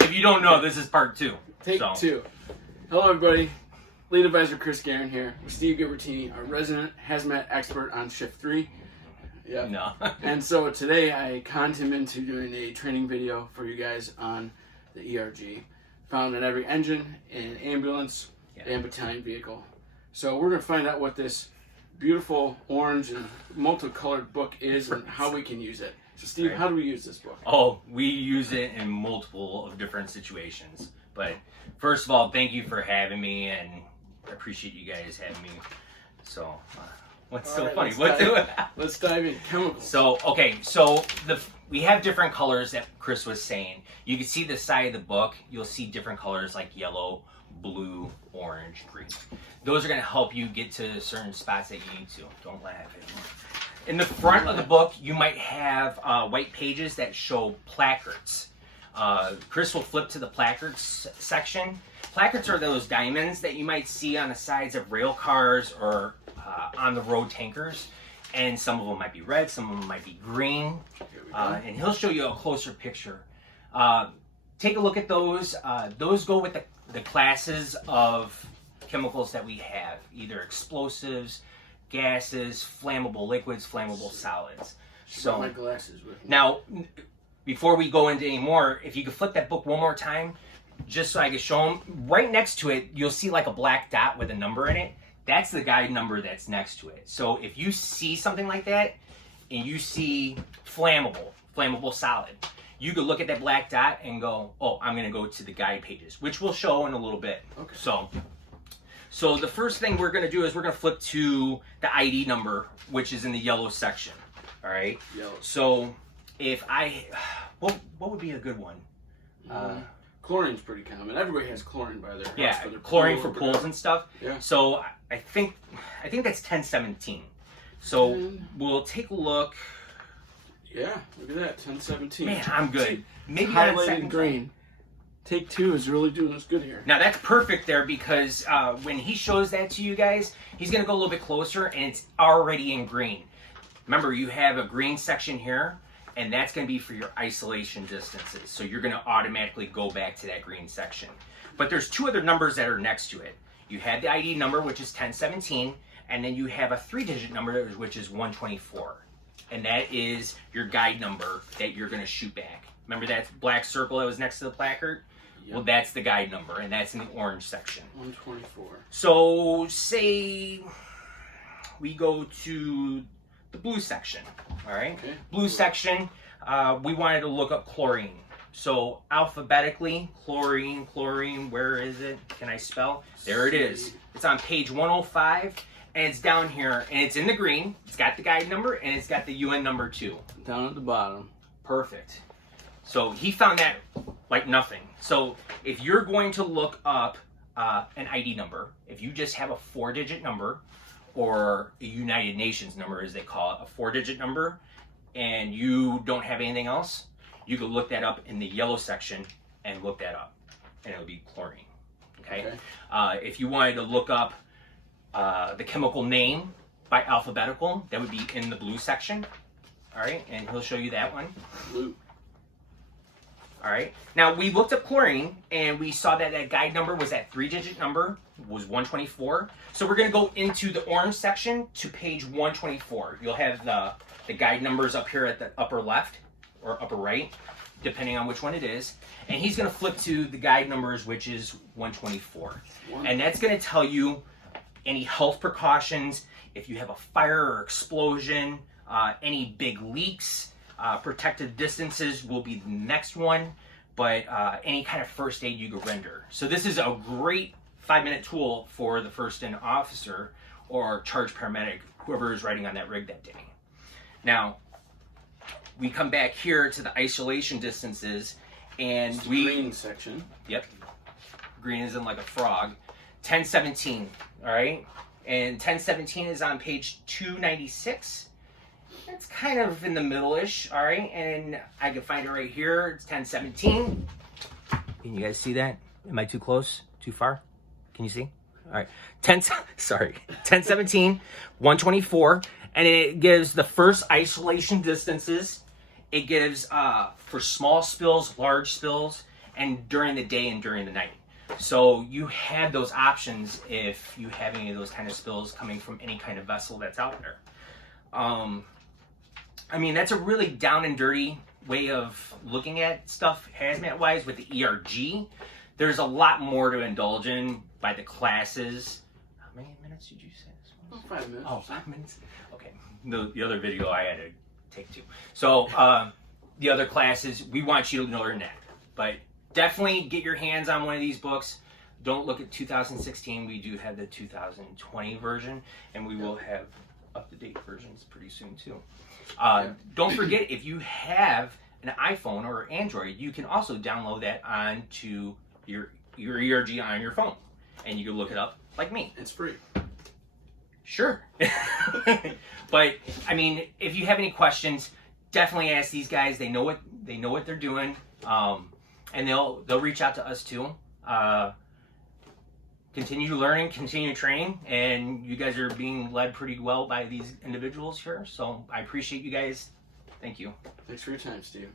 If you don't know, this is part 2. Take 2. Hello, everybody. Lead Advisor Chris Guerin here with Steve Gibertini, our resident hazmat expert on Shift 3. Yeah. No. And so today I conned him into doing a training video for you guys on the ERG, found in every engine and ambulance and battalion vehicle. So we're going to find out what this beautiful orange and multicolored book is and how we can use it. So Steve, how do we use this book? Oh, we use it in multiple of different situations. But first of all, thank you for having me, and I appreciate you guys having me. So, what's so funny? Let's dive in. Chemicals. So, we have different colors that Chris was saying. You can see the side of the book. You'll see different colors like yellow, blue, orange, green. Those are going to help you get to certain spots that you need to. Don't laugh at me. In the front of the book, you might have white pages that show placards. Chris will flip to the placards section. Placards are those diamonds that you might see on the sides of rail cars or on the road tankers. And some of them might be red, some of them might be green. And he'll show you a closer picture. Take a look at those. Those go with the classes of chemicals that we have, either explosives, gases, flammable liquids, flammable solids. So my glasses with me. Now, before we go into any more, if you could flip that book one more time, just so I can show them, right next to it, you'll see like a black dot with a number in it. That's the guide number that's next to it. So if you see something like that, and you see flammable solid, you could look at that black dot and go, oh, I'm going to go to the guide pages, which we'll show in a little bit. Okay. So the first thing we're going to do is we're going to flip to the ID number, which is in the yellow section. All right? Yellow. So if what would be a good one? Chlorine's pretty common. Everybody has chlorine by their house. Yeah, for their chlorine for pools and stuff. Yeah. So I think that's 1017. So we'll take a look. Yeah, look at that, 1017. Man, I'm good. Maybe highlighted green. Take 2 is really doing us good here. Now that's perfect there because when he shows that to you guys, he's going to go a little bit closer and it's already in green. Remember, you have a green section here, and that's going to be for your isolation distances. So you're going to automatically go back to that green section. But there's 2 other numbers that are next to it. You have the ID number, which is 1017, and then you have a 3-digit number, which is 124. And that is your guide number that you're going to shoot back. Remember that black circle that was next to the placard? Yep. Well, that's the guide number, and that's in the orange section. 124. So, say we go to the blue section, all right? Okay. Blue section, we wanted to look up chlorine. So, alphabetically, chlorine, where is it? Can I spell? There it is. It's on page 105, and it's down here, and it's in the green. It's got the guide number, and it's got the UN number too. Down at the bottom. Perfect. So he found that like nothing. So if you're going to look up an ID number, if you just have a 4-digit number or a United Nations number, as they call it, a 4-digit number, and you don't have anything else, you could look that up in the yellow section and look that up, and it'll be chlorine. Okay. If you wanted to look up the chemical name by alphabetical, that would be in the blue section. All right, and he'll show you that one. Blue. All right. Now, we looked up chlorine, and we saw that that guide number was that 3-digit number, was 124. So we're going to go into the orange section to page 124. You'll have the guide numbers up here at the upper left or upper right, depending on which one it is. And he's going to flip to the guide numbers, which is 124. And that's going to tell you any health precautions, if you have a fire or explosion, any big leaks. Protective distances will be the next one, but any kind of first aid you could render. So this is a great 5-minute tool for the first in officer or charge paramedic, whoever is riding on that rig that day. Now, we come back here to the isolation distances, and green section. Yep. Green is in like a frog. 1017, all right? And 1017 is on page 296. It's kind of in the middle-ish, all right? And I can find it right here. It's 1017. Can you guys see that? Am I too close? Too far? Can you see? All right. 1017, 124. And it gives the first isolation distances It gives for small spills, large spills, and during the day and during the night. So you have those options if you have any of those kind of spills coming from any kind of vessel that's out there. I mean, that's a really down and dirty way of looking at stuff hazmat-wise with the ERG. There's a lot more to indulge in by the classes. How many minutes did you say this was? 5 minutes. Oh, 5 minutes? Okay. The other video I had to take too. So the other classes, we want you to learn that. But definitely get your hands on one of these books. Don't look at 2016. We do have the 2020 version, and we will have up-to-date versions pretty soon too. Don't forget, if you have an iPhone or Android, you can also download that onto your ERG on your phone, and you can look it up like me. It's free. Sure. But I mean, if you have any questions, definitely ask these guys. They know what they're doing, and they'll reach out to us too. Continue learning, continue training, and you guys are being led pretty well by these individuals here. So I appreciate you guys. Thank you. Thanks for your time, Steve.